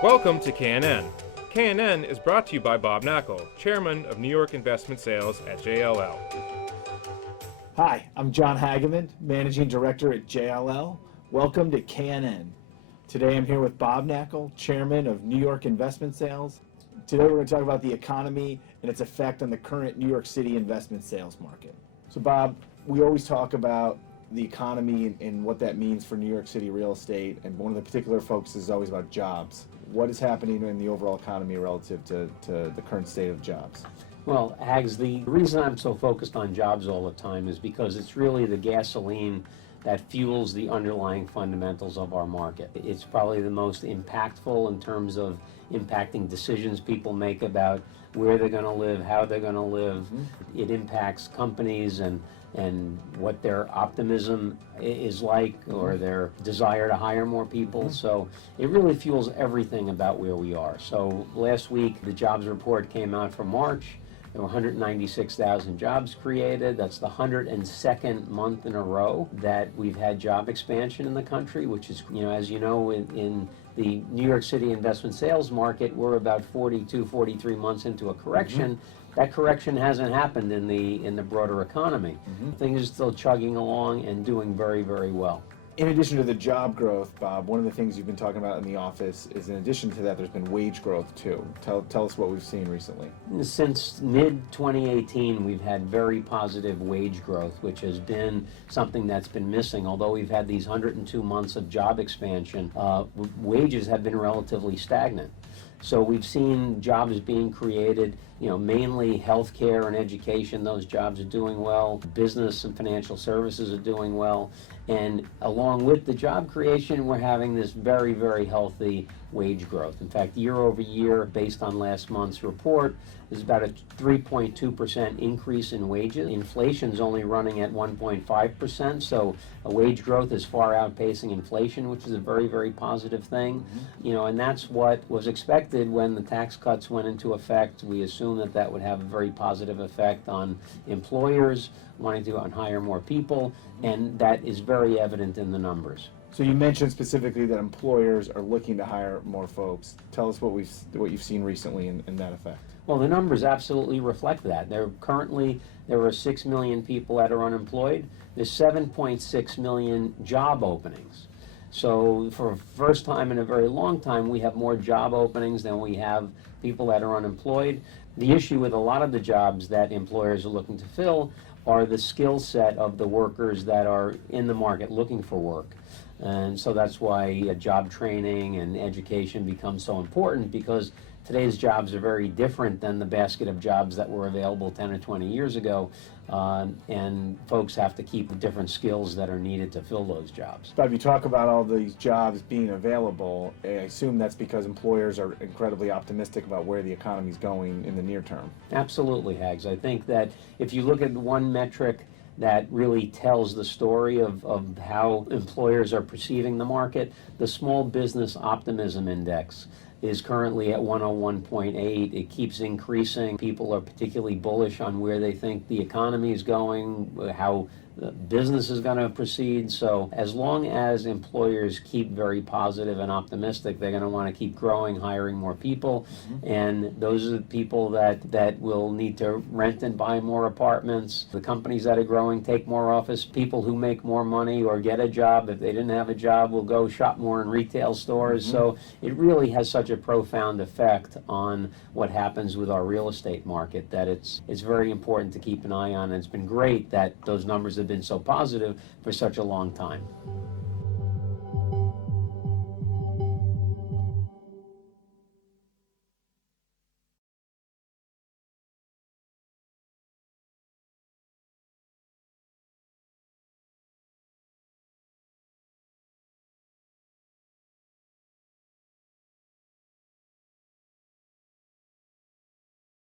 Welcome to KNN. KNN is brought to you by Bob Knakal, Chairman of New York Investment Sales at JLL. Hi, I'm John Hageman, Managing Director at JLL. Welcome to KNN. Today I'm here with Bob Knakal, Chairman of New York Investment Sales. Today we're going to talk about the economy and its effect on the current New York City investment sales market. So Bob, we always talk about the economy and what that means for New York City real estate, and one of the particular focuses is always about jobs. What is happening in the overall economy relative to the current state of jobs? Well, Hags, the reason I'm so focused on jobs all the time is because it's really the gasoline that fuels the underlying fundamentals of our market. It's probably the most impactful in terms of impacting decisions people make about where they're going to live, how they're going to live. Mm-hmm. It impacts companies and what their optimism is like, or their desire to hire more people. Mm-hmm. So it really fuels everything about where we are. So last week, the jobs report came out for March. There were 196,000 jobs created. That's the 102nd month in a row that we've had job expansion in the country, which is, as you know, in the New York City investment sales market, we're about 42, 43 months into a correction. Mm-hmm. That correction hasn't happened in the broader economy. Mm-hmm. Things are still chugging along and doing very, very well. In addition to the job growth, Bob, one of the things you've been talking about in the office is, in addition to that, there's been wage growth too. Tell us what we've seen recently. Since mid-2018, we've had very positive wage growth, which has been something that's been missing. Although we've had these 102 months of job expansion, wages have been relatively stagnant. So we've seen jobs being created, mainly healthcare and education. Those jobs are doing well. Business and financial services are doing well. And along with the job creation, we're having this very, very healthy wage growth. In fact, year over year, based on last month's report, there's about a 3.2% increase in wages. Inflation's only running at 1.5%, so a wage growth is far outpacing inflation, which is a very, very positive thing. Mm-hmm. And that's what was expected when the tax cuts went into effect. We assumed that would have a very positive effect on employers wanting to hire more people, and that is very evident in the numbers. So you mentioned specifically that employers are looking to hire more folks. Tell us what you've seen recently in that effect. Well, the numbers absolutely reflect that. There are 6 million people that are unemployed. There's 7.6 million job openings. So for the first time in a very long time, we have more job openings than we have people that are unemployed. The issue with a lot of the jobs that employers are looking to fill are the skill set of the workers that are in the market looking for work. And so that's why job training and education becomes so important, because today's jobs are very different than the basket of jobs that were available 10 or 20 years ago, and folks have to keep the different skills that are needed to fill those jobs. Bob, you talk about all these jobs being available. I assume that's because employers are incredibly optimistic about where the economy is going in the near term. Absolutely, Hags. I think that if you look at one metric that really tells the story of how employers are perceiving the market, the Small Business Optimism Index is currently at 101.8. It keeps increasing. People are particularly bullish on where they think the economy is going, how business is going to proceed. So as long as employers keep very positive and optimistic, they're going to want to keep growing, hiring more people. Mm-hmm. And those are the people that will need to rent and buy more apartments. The companies that are growing take more office. People who make more money or get a job, if they didn't have a job, will go shop more in retail stores. Mm-hmm. So it really has such a profound effect on what happens with our real estate market that it's very important to keep an eye on. And it's been great that those numbers have been so positive for such a long time.